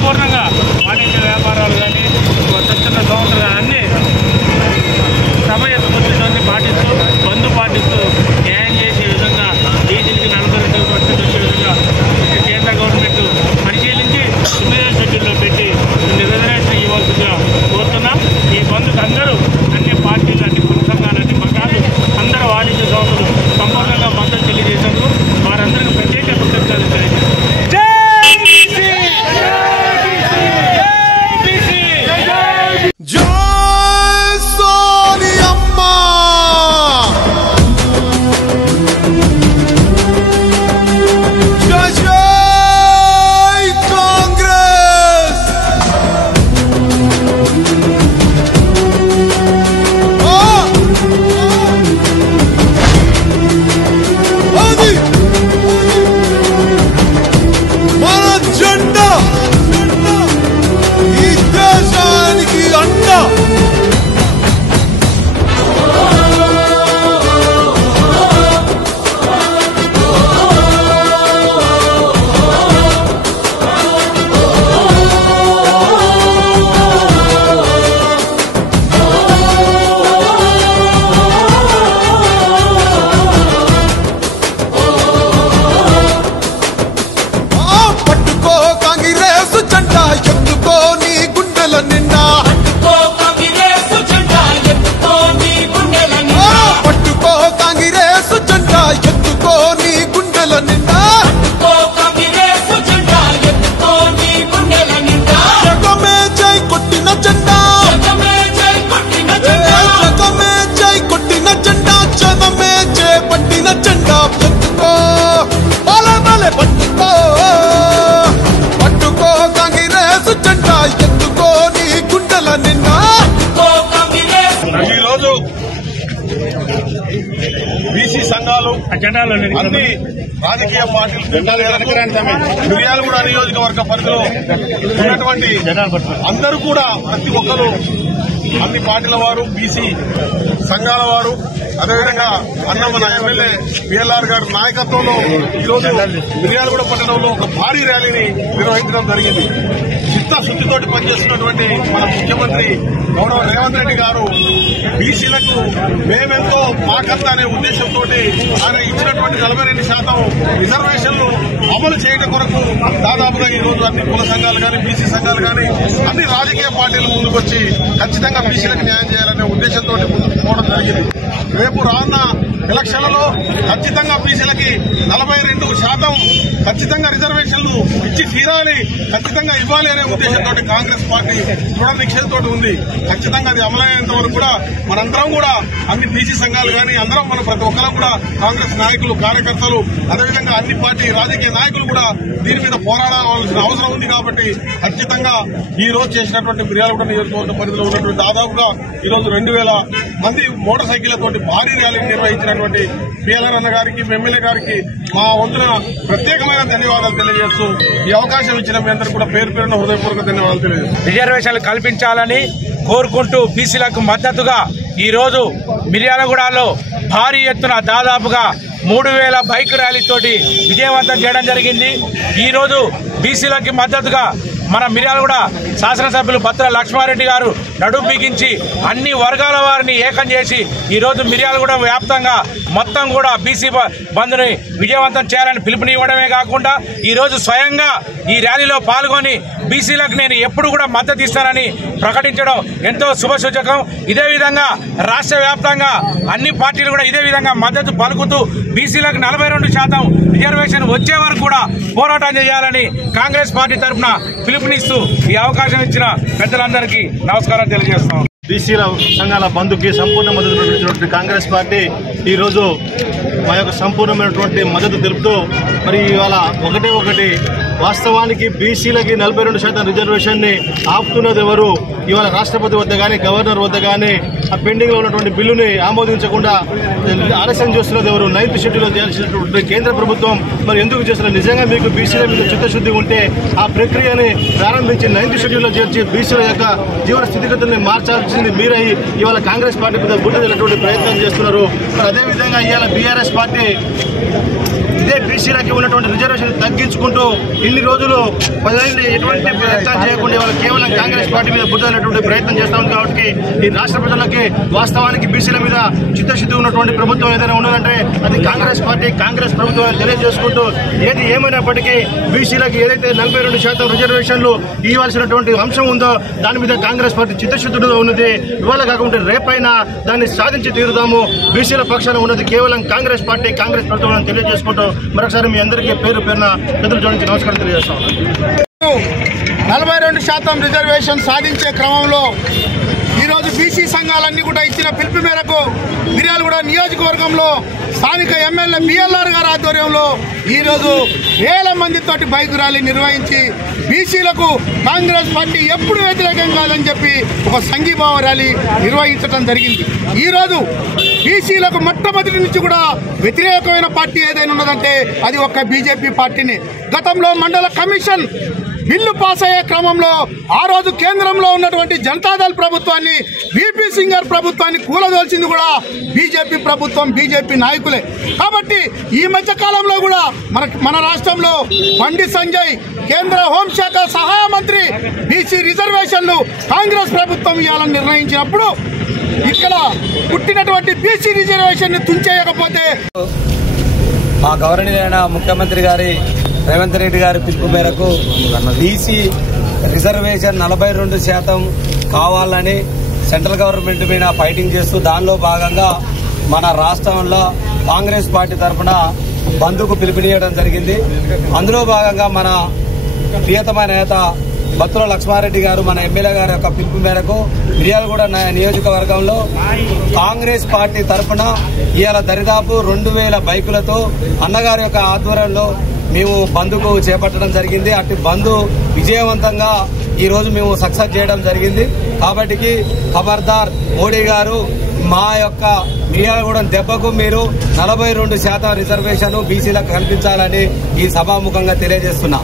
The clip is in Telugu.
సంపూర్ణంగా వాణిజ్య వ్యాపారాలు కానీ చిన్న సంవత్సరాలు అన్నీ సమయస్ఫూర్తితోనే పాటిస్తూ బంధు పాటిస్తూ న్యాయం చేసే విధంగా డీజిల్కి 42% వచ్చే విధంగా కేంద్ర గవర్నమెంట్ పరిశీలించి 9వ షెడ్యూల్లో పెట్టి రిజర్వేషన్ ఇవ్వాల్సిందిగా కోరుతున్నాం. ఈ బంధుకు అందరూ అన్ని పార్టీలు అన్ని కుల సంఘాలు అన్ని పక్షాలు అందరూ వాణిజ్య సంస్థలు సంపూర్ణంగా మద్దతు తెలియజేసేందుకు వారందరికీ ప్రత్యేక కృతజ్ఞతలు తెలియజేస్తారు. బీసీ సంఘాలు అన్ని రాజకీయ పార్టీలు మిర్యాలగూడ నియోజకవర్గ పరిధిలో ఉన్నటువంటి అందరూ కూడా ప్రతి ఒక్కరు అన్ని పార్టీల వారు బీసీ సంఘాల వారు అదేవిధంగా మన ఎమ్మెల్యే పిఎల్ఆర్ గారి నాయకత్వంలో ఈరోజు మిర్యాలగూడ పట్టణంలో ఒక భారీ ర్యాలీని నిర్వహించడం జరిగింది. చిత్తశుద్దితోటి పనిచేస్తున్నటువంటి మన ముఖ్యమంత్రి గౌరవ రేవంత్ రెడ్డి గారు బీసీలకు మేమెంతో మాకంత అనే ఉద్దేశంతో ఆయన ఇచ్చినటువంటి 42% రిజర్వేషన్లు అమలు చేయడం కొరకు దాదాపుగా ఈ రోజు అన్ని కుల సంఘాలు కానీ బీసీ సంఘాలు కానీ అన్ని రాజకీయ పార్టీలు ముందుకొచ్చి ఖచ్చితంగా బీసీలకు న్యాయం చేయాలనే ఉద్దేశంతో ముందుకు పోవడం జరిగింది. రేపు రానున్న ఎలక్షన్లలో ఖచ్చితంగా బీసీలకి 42% ఖచ్చితంగా రిజర్వేషన్లు ఇచ్చి తీరాలి, ఖచ్చితంగా ఇవ్వాలి అనే ఉద్దేశంతో కాంగ్రెస్ పార్టీ దృఢ నిశ్చయంతో ఉంది. ఖచ్చితంగా అది అమలయ్యేంత వరకు కూడా మనందరం కూడా అన్ని బీసీ సంఘాలు కానీ అందరం మన ప్రతి ఒక్కరం కూడా కాంగ్రెస్ నాయకులు కార్యకర్తలు అదేవిధంగా అన్ని పార్టీ రాజకీయ నాయకులు కూడా దీని మీద పోరాడాల్సిన అవసరం ఉంది. కాబట్టి ఖచ్చితంగా ఈ రోజు చేసినటువంటి మిర్యాలగూడ నియోజకవర్గ పరిధిలో ఉన్నటువంటి దాదాపుగా ఈ రోజు 2000 మంది మోటార్ సైకిళ్లతోటి భారీ ర్యాలీని నిర్వహించినటువంటి పిఎల్ఆర్ అన్న గారికి ఎమ్మెల్యే గారికి మా వంతున ప్రత్యేకమైన ధన్యవాదాలు తెలియజేస్తూ ఈ అవకాశం ఇచ్చిన మీ అందరికీ కూడా పేరు పేరున హృదయపూర్వక ధన్యవాదాలు తెలియజేస్తాను. రిజర్వేషన్లు కల్పించాలని కోరుకుంటూ బీసీలకు మద్దతుగా ఈ రోజు మిర్యాలగూడలో భారీ ఎత్తున దాదాపుగా 3000 బైక్ ర్యాలీతోటి విజయవంతం చేయడం జరిగింది. ఈ రోజు బీసీలకి మద్దతుగా మన మిర్యాలగూడ శాసనసభ్యులు బత్తుల లక్ష్మారెడ్డి గారు నడుం బిగించి అన్ని వర్గాల వారిని ఏకం చేసి ఈ రోజు మిర్యాలగూడ వ్యాప్తంగా మొత్తం కూడా బీసీ బంద్ని విజయవంతం చేయాలని పిలుపునివ్వడమే కాకుండా ఈ రోజు స్వయంగా ఈ ర్యాలీలో పాల్గొని బీసీలకు నేను ఎప్పుడు కూడా మద్దతు ఇస్తానని ప్రకటించడం ఎంతో శుభసూచకం. ఇదే విధంగా రాష్ట్ర వ్యాప్తంగా అన్ని పార్టీలు కూడా ఇదే విధంగా మద్దతు పలుకుతూ బీసీలకు 42% రిజర్వేషన్ వచ్చే వరకు కూడా పోరాటం చేయాలని కాంగ్రెస్ పార్టీ తరఫున పిలుపునిస్తూ ఈ అవకాశం ఇచ్చిన పెద్దలందరికీ నమస్కారం తెలియజేస్తాం. బీసీల సంఘాల బంధుకి సంపూర్ణ మద్దతు ప్రకటించినటువంటి కాంగ్రెస్ పార్టీ ఈరోజు మా యొక్క సంపూర్ణమైనటువంటి మద్దతు తెలుపుతూ మరి ఇవాళ ఒకటి వాస్తవానికి బీసీలకి 42% రిజర్వేషన్ని ఆపుతున్నది ఎవరు? ఇవాళ రాష్ట్రపతి వద్ద కానీ గవర్నర్ వద్ద కానీ ఆ పెండింగ్ లో ఉన్నటువంటి బిల్లుని ఆమోదించకుండా ఆలస్యం చేస్తున్నది ఎవరు? 9th షెడ్యూల్లో చేయాల్సినటువంటి కేంద్ర ప్రభుత్వం మరి ఎందుకు చేస్తున్నారు? నిజంగా మీకు బీసీల మీద చిత్తశుద్ధి ఉంటే ఆ ప్రక్రియని ప్రారంభించి 9th షెడ్యూల్లో చేర్చి బీసీల యొక్క జీవన స్థితిగతుల్ని మార్చాల్సిన చేసింది మీరై ఇవాళ కాంగ్రెస్ పార్టీ మీద గుర్తున్నటువంటి ప్రయత్నం చేస్తున్నారు. మరి అదేవిధంగా ఇవాళ బీఆర్ఎస్ పార్టీ ఇదే బీసీలకి ఉన్నటువంటి రిజర్వేషన్ తగ్గించుకుంటూ ఇన్ని రోజులు ఎటువంటి ప్రయత్నం చేయకుండా ఇవాళ కేవలం కాంగ్రెస్ పార్టీ మీద బుద్ధమైనటువంటి ప్రయత్నం చేస్తా ఉంది. కాబట్టి ఈ రాష్ట్ర ప్రజలకి వాస్తవానికి బీసీల మీద చిత్తశుద్ధి ఉన్నటువంటి ప్రభుత్వం ఏదైనా ఉన్నదంటే అది కాంగ్రెస్ పార్టీ, కాంగ్రెస్ ప్రభుత్వం తెలియజేసుకుంటూ ఏది ఏమైనప్పటికీ బీసీలకి ఏదైతే 42% రిజర్వేషన్లు ఇవ్వాల్సినటువంటి అంశం ఉందో దాని మీద కాంగ్రెస్ పార్టీ చిత్తశుద్ధిగా ఉన్నది. ఇవాళ కాకుండా రేపైనా దాన్ని సాధించి తీరుదాము. బీసీల పక్షాన ఉన్నది కేవలం కాంగ్రెస్ పార్టీ, కాంగ్రెస్ ప్రభుత్వం తెలియజేసుకుంటూ మరొకసారి మీ అందరికీ పేరు పేరున పెద్దలు జోడించి నమస్కారం తెలియజేస్తాం. 42% రిజర్వేషన్ సాధించే క్రమంలో ఈరోజు బీసీ సంఘాలన్నీ కూడా ఇచ్చిన పిలుపు మేరకు మిర్యాలగూడ నియోజకవర్గంలో స్థానిక ఎమ్మెల్యే బిఎల్ఆర్ గారి ఆధ్వర్యంలో ఈరోజు వేల మందితోటి బైక్ ర్యాలీ నిర్వహించి బీసీలకు కాంగ్రెస్ పార్టీ ఎప్పుడు వ్యతిరేకం కాదని చెప్పి ఒక సంఘీభావ ర్యాలీ నిర్వహించడం జరిగింది. ఈరోజు బీసీలకు మొట్టమొదటి నుంచి కూడా వ్యతిరేకమైన పార్టీ ఏదైనా ఉన్నదంటే అది ఒక్క బీజేపీ పార్టీనే. గతంలో మండల కమిషన్ బిల్లు పాస్ అయ్యే క్రమంలో ఆ రోజు కేంద్రంలో ఉన్నటువంటి జనతాదళ్ ప్రభుత్వాన్ని, వీపీ సింగ్ గారి ప్రభుత్వాన్ని కూలదోల్చింది కూడా బీజేపీ ప్రభుత్వం, బీజేపీ నాయకులే. కాబట్టి ఈ మధ్య కాలంలో కూడా మన రాష్ట్రంలో బండి సంజయ్ కేంద్ర హోంశాఖ సహాయ మంత్రి బీసీ రిజర్వేషన్లు కాంగ్రెస్ ప్రభుత్వం ఇవ్వాలని నిర్ణయించినప్పుడు ఇక్కడ పుట్టినటువంటి బీసీ రిజర్వేషన్ ని తుంచేయకపోతే మా గౌరవనీయులైన ముఖ్యమంత్రి గారి రేవంత్ రెడ్డి గారి పిలుపు మేరకు బీసీ రిజర్వేషన్ 42% కావాలని సెంట్రల్ గవర్నమెంట్ మీద ఫైటింగ్ చేస్తూ దానిలో భాగంగా మన రాష్ట్రంలో కాంగ్రెస్ పార్టీ తరఫున బంద్కు పిలుపునియడం జరిగింది. అందులో భాగంగా మన ప్రియతమైన నేత బత్తుల లక్ష్మారెడ్డి గారు మన ఎమ్మెల్యే గారి యొక్క పిలుపు మేరకు మిర్యాలగూడ నియోజకవర్గంలో కాంగ్రెస్ పార్టీ తరఫున ఇవాళ దరిదాపు 2000 బైకులతో అన్నగారి యొక్క ఆధ్వర్యంలో మేము బంద్కు చేపట్టడం జరిగింది. అటు బంద్ విజయవంతంగా ఈ రోజు మేము సక్సెస్ చేయడం జరిగింది. కాబట్టి ఖబర్దార్ మోడీ గారు మా యొక్క మిర్యాలగూడెం దెబ్బకు మీరు 42% రిజర్వేషన్ బీసీలకు కల్పించాలని ఈ సభాముఖంగా తెలియజేస్తున్నా.